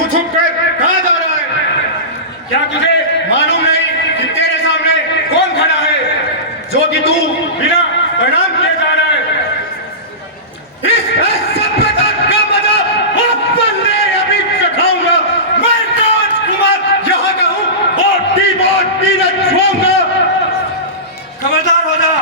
तू छुप कर कहाँ जा रहा है? क्या तुझे मालूम नहीं कि तेरे सामने कौन खड़ा है जो कि तू बिना प्रणाम किए जा रहा है? इस सभ्यता का मजा अपन ने अभी चखाऊंगा। मैं राजकुमार यहाँ का हूँ, बोटी न छूऊंगा। खबरदार हो जा।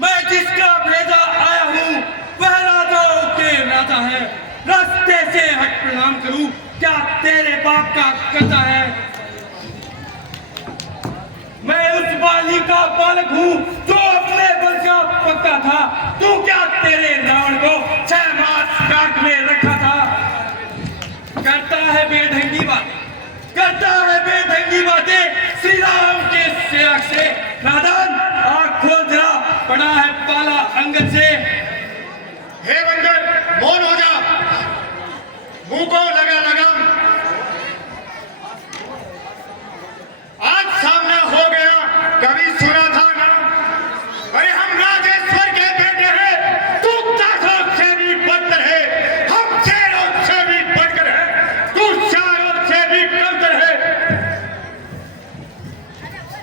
मैं जिसका भेजा आया हूँ वह राजाओं के राजा है। रास्ते से हट प्रणाम करूं, क्या तेरे बाप का करता है? मैं उस बाली का बालक हूँ जो अपने बल का पक्का था। तू क्या तेरे रावण को 6 मास काट में रखा था? करता है बेढंगी बातें, करता है बेढंगी बातें श्री राम के सेवक से। नादान, आँख खोल जरा, पड़ा है पाला अंगद से। हे बंदर, मौन हो जा, मुंह को लगा लगाम। आज सामना हो गया, कभी सुना था ना? अरे हम राजेश्वर के बेटे हैं, तू दासों से भी बदतर है, हम शेरों से भी बढ़कर है, तू शारों से भी कमतर है।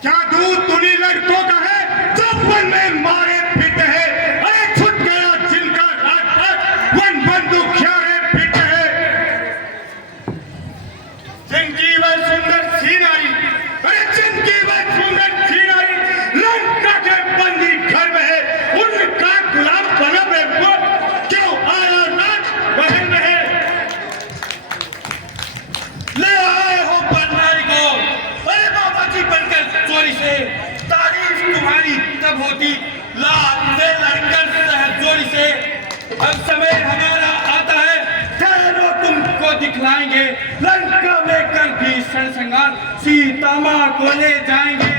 क्या दूध तुनी लड़कों का है जो वन में मारे फिरते हैं? अरे छूट गया जिनका राजपाट, वन बंदूकियारे फिरते हैं। जिनकी वह सुंदर सी नारी, अरे जिनकी वह सुंदर सी नारी लंका के बंदी घर में है, उनका गुलाम बना में वो क्यों आया राज महल में है? ले आए हो बननारी को, अरे बाबा जी बनकर चोरी से। तारीफ तुम्हारी तब होती लात से लड़कर सहचोरी से। अब समय हमारा आता है, ठहरो तुमको दिखलाएंगे। लंका में कर भीषण संहार, सीता माँ को ले जाएंगे।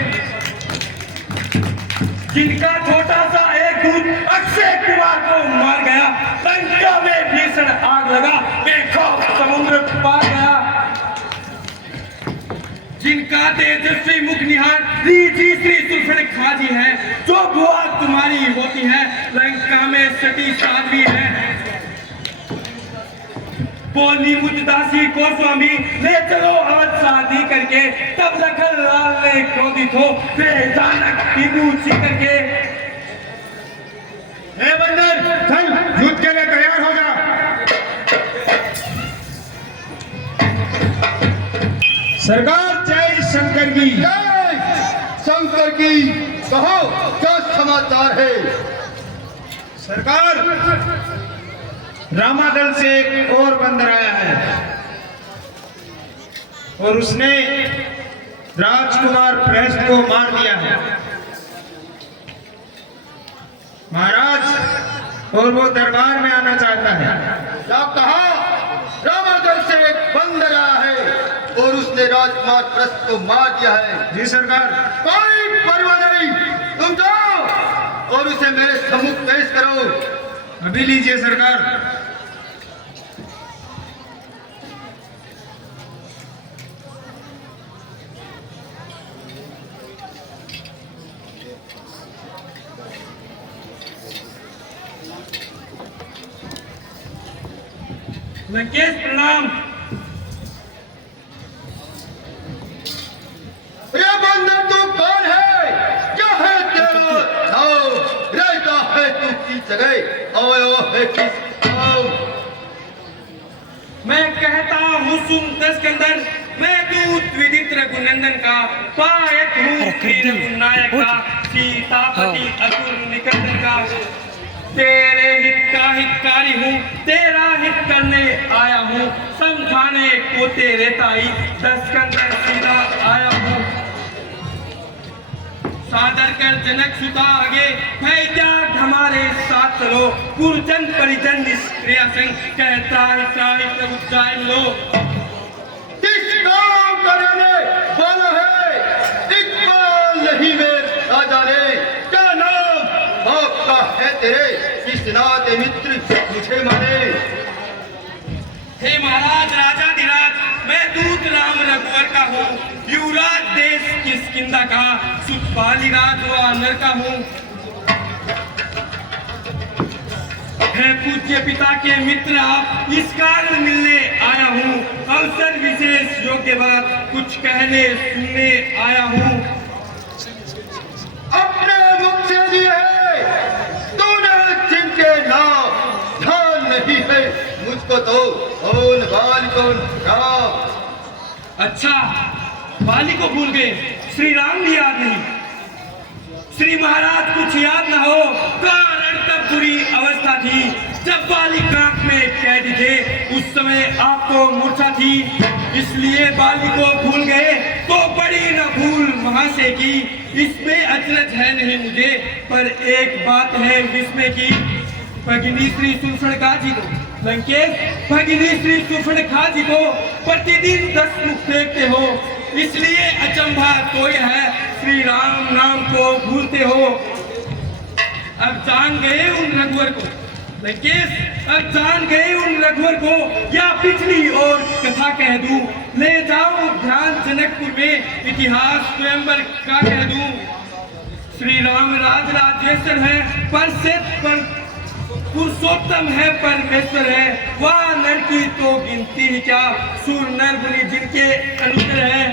जिनका छोटा सा एक दूत अक्षय कुमार को मार गया, लंका में भीषण आग लगा, बेखौफ समुद्र पार गया। जिनका तेजस्वी मुख निहार रीति श्री सुर्पणखा जी है, जो बुआ तुम्हारी होती है, लंका में सती साध्वी है। बोली मुद्दासी को स्वामी, ले चलो आज शादी करके। तब लखन लाल ने क्रोधित हो बेजानक टीबूची करके। हे बंदर, चल युद्ध के लिए तैयार हो जा। सरकार जय शंकर की। जय शंकर की। कहो क्या समाचार है? सरकार, रामादल से एक और बंदर आया है और उसने राजकुमार प्रहस्त को मार दिया है महाराज, और वो दरबार में आना चाहता है। क्या कहा? रामादल से एक बंदर आया है और उसने राजकुमार प्रस्त को मार दिया है। जी सरकार। कोई परवाह नहीं, तुम जाओ और उसे मेरे सम्मुख पेश करो। अभी लीजिए सरकार। लंकेश प्रणाम। ये बंदर तू कौन है? क्या है तेरा नाम? रहता है तू किस जगह? आया है किस गाँव? मैं कहता हूँ सुन दस्कंदर, मैं दूत विदित रघुनंदन का, पायक हूँ श्री रघुनायक का, सीतापति असुर निकंदन का। तेरे हित का हितकारी हूँ, तेरा हित करने आया हूँ। समझाने को तेरे ताई दस्कंदर सीधा आया हूँ। सादर कर जनक सुता आगे, है त्याग हमारे साथ चलो। गुरुजन परिजन निष्क्रिय संग, कहता है उज्जैन लो। किस गाँव का रहने वाला है? इकबाल नहीं वे राजा ने। क्या नाम आपका है तेरे? किस नाते मित्र मुझे माने? हे महाराज राजाधिराज, मैं दूत राम रघुवर का हूँ। युवराज देश किष्किंधा का, सुखपाली राज व नर का हूँ। मैं पूज्य पिता के मित्र आप इस कारण मिलने आया हूँ, अवसर विशेष योग्य बात कुछ कहने सुनने आया हूँ। अपने मुख से दिए तूने जिनके नाम ध्यान नहीं है, मुझको तो कौन बाल कौन राम। अच्छा, बाली को भूल गए, श्री राम भी याद नहीं। श्री महाराज कुछ याद न हो, कारण तब बुरी अवस्था थी जब बाली कांख में कैदी थे, उस समय आपको मूर्छा थी, इसलिए बाली को भूल गए। तो बड़ी न भूल महाशय की, इसमें अचरज है नहीं मुझे, पर एक बात है विस्मय की। भगिनी श्री सुर्पणखा जी को लंकेश, भगिनी श्री सुर्पणखा जी को प्रतिदिन 10 मुख देखते हो, इसलिए अचंभा तो यह है श्री राम नाम को भूलते हो। अब जान गए उन रघुवर को लंकेश, अब जान गए उन रघुवर को, या पिछली और कथा कह दूं, ले जाओ ध्यान जनकपुर में, इतिहास स्वयंवर का कह दूं। श्री राम राज राजेश्वर है, पर पुरुषोत्तम है, परमेश्वर है, वह नर की तो गिनती ही क्या, सुर नर मुनि जिनके अनुचर है,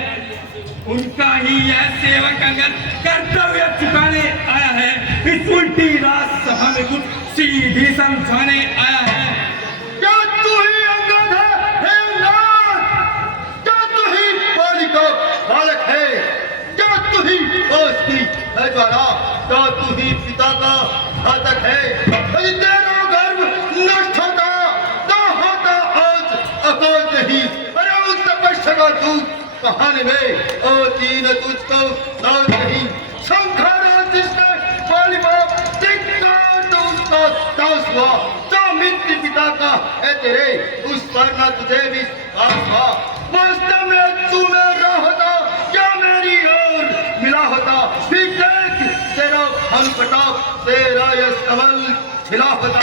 उनका ही यह सेवक अंगद कर्तव्य चुकाने आया है, इस उल्टी राजसभा में कुछ सीधी समझाने आया है। क्या तू ही अंगद है, हे नाथ? क्या तू ही बाली का बालक है? क्या तू ही दोस्त की है ज्वाला? क्या तू ही पिता का घातक है? यदि तेरा गर्व नष्ट होता तो होता आज अकाल नहीं, अरे उस तपस्या का दूत कहानी में ओ तीन तुझको नाज नहीं। संखारा जिसने बाली बाप दिखता तो उसका दास हुआ, जो मित्र पिता का है तेरे, उस पर न तुझे भी दास हुआ। वास्तव में तू मेरा होता, क्या मेरी ओर मिला होता, फिर देख तेरा फल प्रताप, तेरा यश कमल खिला होता।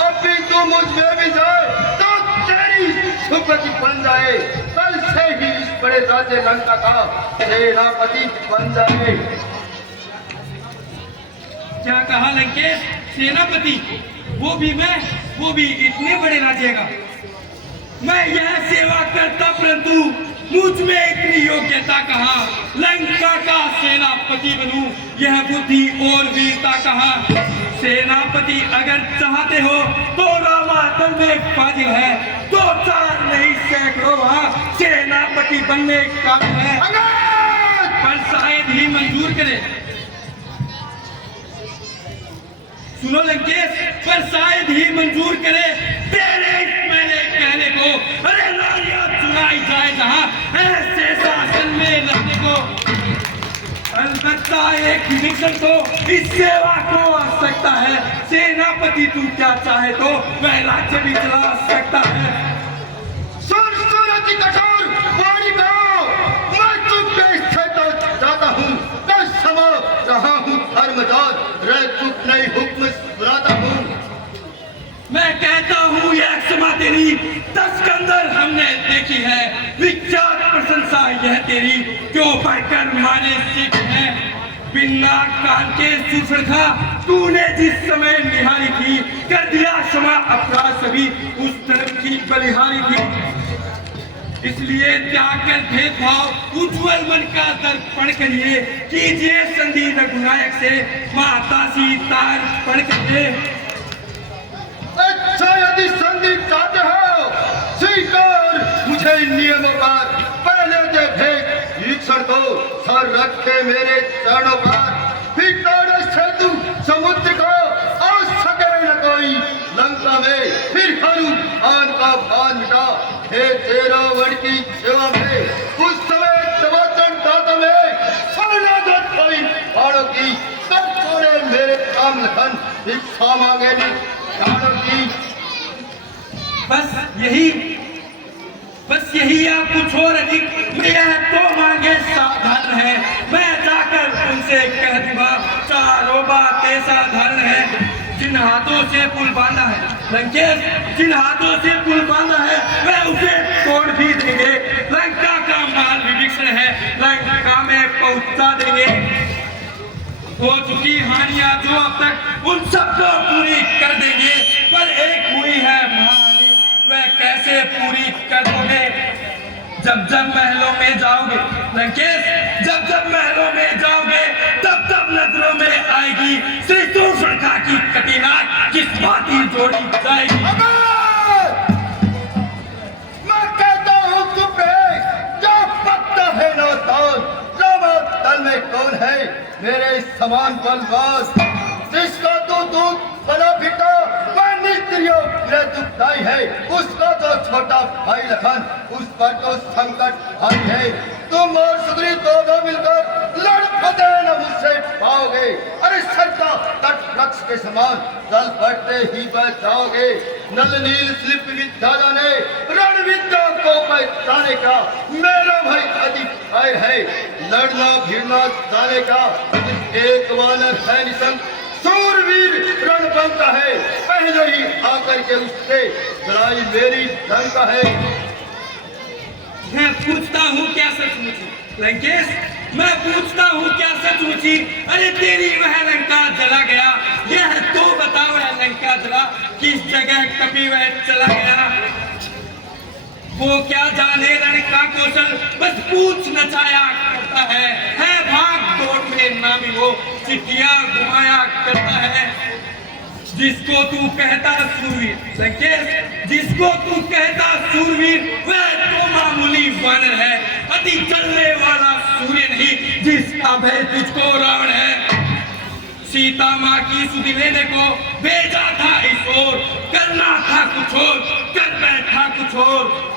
अब भी तू मुझ में भी जाए तो तेरी सुपति बन जाए, कल से ही इस बड़े राज्य लंका का सेनापति बन जाए। क्या कहा लंकेश? सेनापति? वो भी मैं, वो भी इतने बड़े राज्य का? मैं यह सेवा करता, परंतु मुझ में इतनी योग्यता कहाँ, लंका का सेनापति बनूं, यह बुद्धि और वीरता कहाँ। सेनापति अगर चाहते हो तो रामाचल में फाजिल है, 2-4 नहीं सैकड़ों वहाँ सेनापति बनने का है, पर शायद ही मंजूर करे। सुनो लंकेश, पर शायद ही मंजूर करे तेरे इस मेरे कहने को। अरे लालियां चुनाई जाए जहां ऐसे शासन में रहने को, अलबत्ता एक मिशन को इस सेवा को आ सकता है। सेनापति तू क्या चाहे तो वह राज्य भी चला सकता है। सरसरती कठोर वाणी गाओ, मैं चुपके स्थित जाता हूँ, मैं समा रहा हूँ धर्मदार, रह चुप नहीं हुक्म सुनाता हूँ। मैं कहता हूँ यह क्षमा तेरी 10 कंदर हमने देखी है, विख्यात प्रशंसा यह तेरी क्यों पढ़कर माने सीख है। बिना कान के सुर्पणखा तूने जिस समय निहारी थी, कर दिया क्षमा अपराध सभी उस धर्म की बलिहारी थी। इसलिए त्याग कर भेदभाव उज्ज्वल मन का दर्पण करिए, कीजिए संधि रघुनायक से माता सीता पढ़ करिए। अच्छा यदि संधि चाहते हो स्वीकार मुझे नियमों पर, पहले दे भेद ईक्षण को सर रखे मेरे चरणों पर, फिर तोड़े सेतु समुद्र को और सके न कोई लंका में, फिर करूं आन का भान मिटा हे तेरा वन की सेवा में। उस समय चमाचन दाता में शरणागत हुई बाणों की, सब तोड़े मेरे काम लखन भिक्षा मांगे नी प्राणों की। बस यही या कुछ और अधिक यह तो मांगे साधारण है। मैं जाकर उनसे कह दूंगा चारों बातें साधारण है। जिन हाथों से पुल बांधा है लंकेश, जिन हाथों से पुल बांधा है वह उसे तोड़ भी देंगे। लंका का माल विभीषण है, लंका में पहुंचा देंगे। हो चुकी हानियां जो अब तक उन सबको पूरी कर देंगे, पर एक हुई है महाहानि, वह कैसे पूरी कर दोगे? जब जब महलों में जाओगे लंकेश, जब जब महलों में जाओगे, तब तब नजरों में आएगी श्री सूर्पणखा की कटीनाक किस भांति जोड़ी जाएगी। मैं कहता हूँ चुप रहे, क्या पकता है नादान, दल में कौन है मेरे समान बलवास, जिसका तो दूध बना फिटा वह निस्त्रियों दुखदाई है, उसका तो छोटा भाई लखन उस पर तो संकट आई है। तुम और सुग्रीव दोनों मिलकर लड़ फते न मुझसे पाओगे, अरे सरका तट वृक्ष के समान चल पड़ते ही बह जाओगे। नल नील स्लिप विद्या जाने रण विद्या को पहचाने का मेरा भाई अधिकार है, लड़ना भिड़ना जाने का एक वानर है निसंग सूरवीर रण बनता है, पहले ही आकर के उससे लड़ाई मेरी डंका है। मैं पूछता हूँ क्या सचमुची लंकेश, मैं पूछता हूँ क्या सचमुची, अरे तेरी वह लंका जला गया, यह तो बता वह लंका जला किस जगह कभी वह चला गया। वो क्या जाने रण का कौशल, बस पूछ नचाया करता है भाग दौड़ में नामी वो चिट्ठियां घुमाया करता है। जिसको तू कहता सूरवीर लंकेश, जिसको तू कहता सूरवीर, वह तो मामूली वानर है, अति चलने वाला सूर्य नहीं जिसका भय तुझको रावण है। सीता माँ की सुधि लेने को भेजा था इस ओर, करना था कुछ और, कर बैठा कुछ और।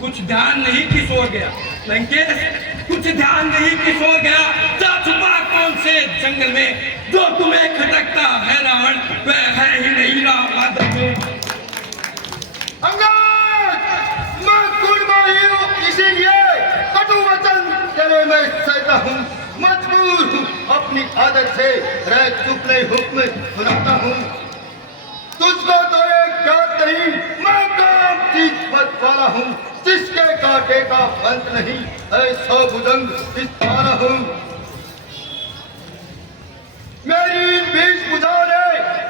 कुछ ध्यान नहीं किस ओर गया लंकेश, कुछ ध्यान नहीं किस ओर गया, जा छुपा कौन से जंगल में, जो तुम्हें खटकता है रावण वह है ही नहीं रावण में। अंगद मैं कुर्बानी हूँ, इसीलिए कटु वचन तेरे में सहता हूँ, मजबूर हूँ अपनी आदत से रह चुप नहीं हुक्म सुनाता हूँ। तुझको तो एक बात नहीं, मैं काम चीज मत वाला हूँ, जिसके कांटे का अंत नहीं, ऐसा भुजंग इस पारा हूँ। मेरी बीच बुझाने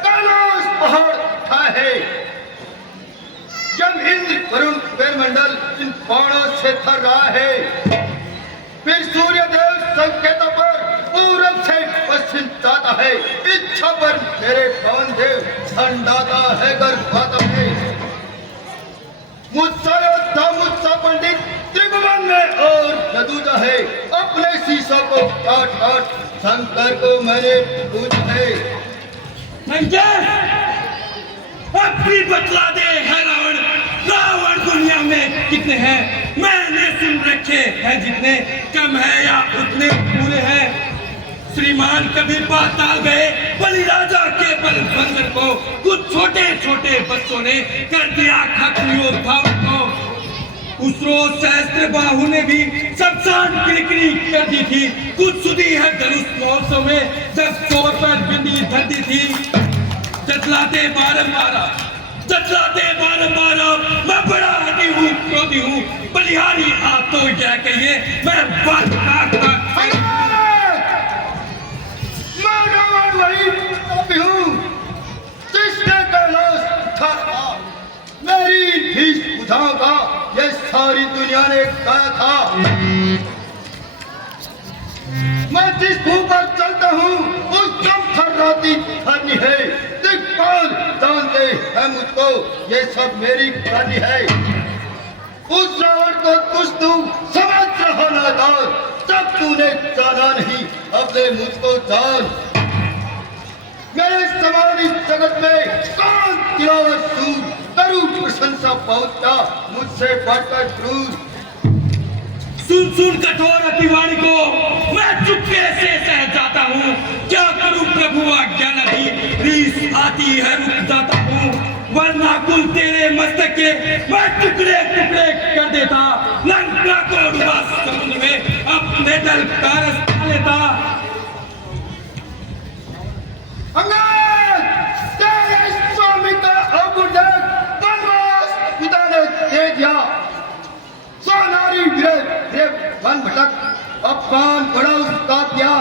कैलाश पहाड़ उठा है, जब इंद्र वरुण कुबेरमंडल इन बाणों से थर रहा है, फिर सूर्यदेव संकेतों पर पूरब से पश्चिम जाता है, इच्छा पर मेरे पवन देव ठंडाता है गर्भपात में। मुझसा योद्धा मुझसा पंडित त्रिभुवन में और यदुजा है, अपने शीशों को काट काट शंकर को मैंने पूछा है। अब भी बतला दे है रावण, रावण दुनिया में कितने हैं, मैंने सुन रखे हैं जितने, कम है या उतने पूरे हैं। श्रीमान कभी पाताल गए, बलि राजा के बल बंदर को कुछ छोटे छोटे बच्चों ने कर दिया खत्म योद्धाओं को। उस रोज सहस्त्र बाहु ने भी शमशान किरकिरी कर दी थी, कुछ सुधी है धनुष महोत्सव में जब चोर पर बिंदी धर दी थी। जतलाते बारंबार मैं बड़ा हटी हूँ क्रोधी हूँ, बलिहारी आप तो क्या कहिए मैं बात काटता वही हूँ जिसने कैलाश उठा, मेरी भीष बुझाओं का ये सारी दुनिया ने कहा था। मैं जिस भू पर चलता हूँ उस दम थर्राती धरनी है, दिक्पाल जानते हैं मुझको ये सब मेरी धरनी है। उस रावण को तुझ तू समझ रहा नादान, तब तूने जाना नहीं, अब ले मुझको जान। मेरे समान इस जगत में कौन तिलावत सूर, करूं प्रशंसा पहुंचता मुझसे बढ़कर क्रूर। सुन सुन कठोर अतिवाणी को मैं चुपके से सह जाता हूँ, क्या करूं प्रभु आज्ञा नहीं, रीस आती है रुक जाता हूँ, वरना कुल तेरे मस्तक के मैं टुकड़े टुकड़े कर देता, लंका को डुबा समुद्र में अपने दल का रास्ता लेता। अंगद तेरे स्वामी का अबुर्देव वनवास पिता ने दे दिया, सोनारी वन भटक अपमान बड़ा उसका दिया।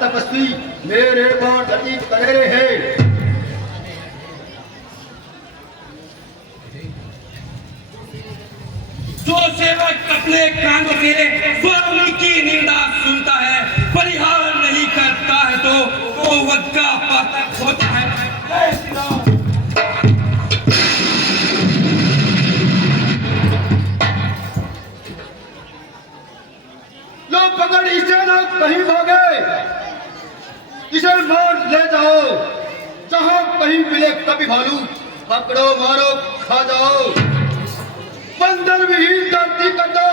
तपस्वी मेरे बाट अति करे है। जो सेवक अपने कानों से स्वामी की निंदा सुनता है, परिहार नहीं करता है, तो वो वध का पातक होता है। जय श्री राम। लो पकड़ इसे ना कहीं भागे, इसे मार ले जाओ, जहां कहीं मिले कभी भालू पकड़ो मारो खा जाओ। बंदर विहीन धरती कर दो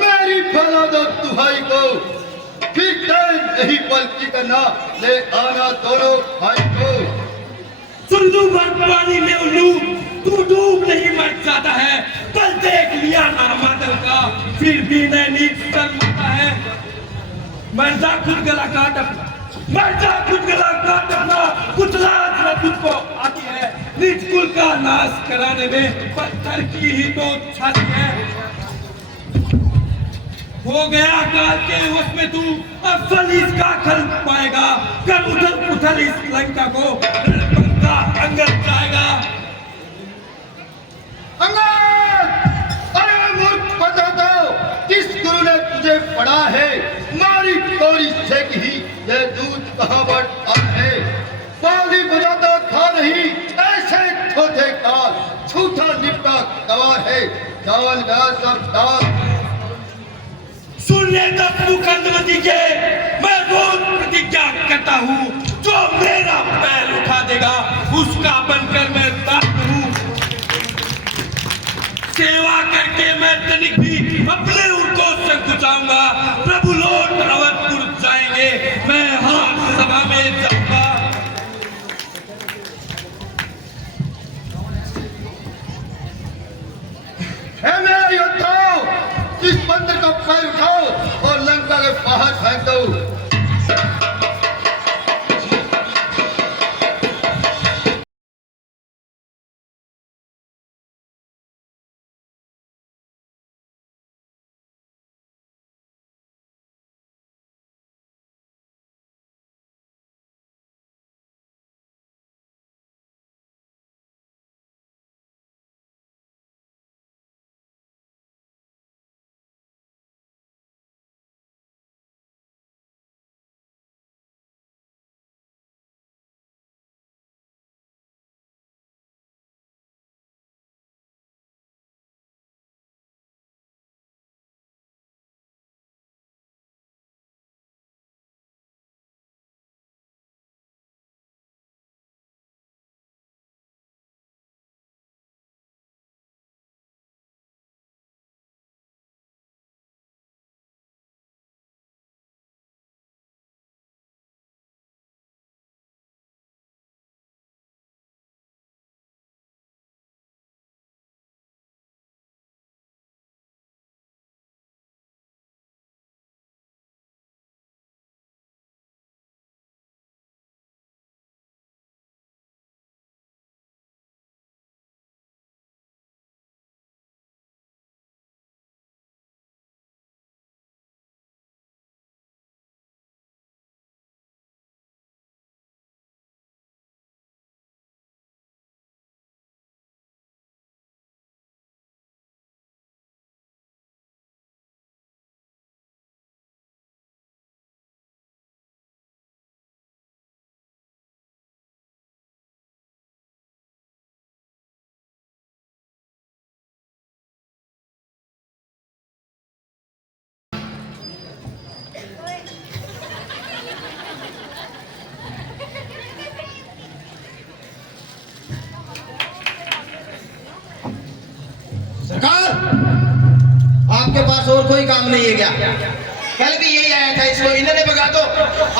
मेरी फैला दो दुहाई को, फिर टैन नहीं पलटी करना ले आना दोनों भाई को। सुंदू भर पानी में उल्लू तू डूब नहीं मर जाता है, कल देख लिया ना मादल का फिर भी नहीं नीच कर मरता है। मर्दा खुद गला काट अपना, मर्दा खुद गला काट अपना, कुछ लाज न तुझको आती है, निज कुल का नाश कराने में पत्थर की ही तो छाती है। हो गया काल के वश में तू, अब फल इसका खल पाएगा, कर उथल पुथल इस लंका को रणपंथ का अंगद जाएगा। अंगद! अरे मूर्ख बता दो, किस गुरु ने तुझे पढ़ा है, मारी कोरी से ही ये दूध कहाँ बढ़ आया है। पाली बजाता था नहीं ऐसे छोटे काल, झूठा निपटा गवार है, जान गया सब दाल। सुनने तक मुकदमती के मैं रोज प्रतिज्ञा करता हूँ, जो मेरा पैर उठा देगा उसका बनकर मैं दास हूँ। सेवा करके मैं तनिक भी अपने उनको से गुजाऊंगा, प्रभु लौट अवधपुर जाएंगे, मैं हाथ सभा में जाऊंगा। हे मेरे योद्धाओ, इस बंदर का पैर उठाओ और लंका के बाहर फेंक दो। सरकार, आपके पास और कोई काम नहीं है क्या? कल भी यही आया था, इसको इन्होंने भगा दो,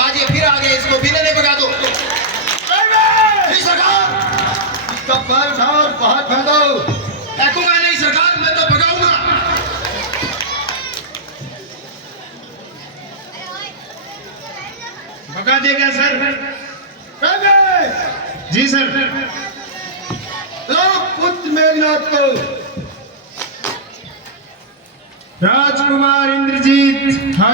आज ये फिर आ गए, इसको भी इन्होंने भगा दो। सरकार, इसका पैर उठाओ और बाहर फेंक दो। फेंकूंगा नहीं सरकार, मैं तो भगाऊंगा। भगा देगा सर? जी सर। पुत्र मेघनाथ को राजकुमार इंद्रजीत हाजिर।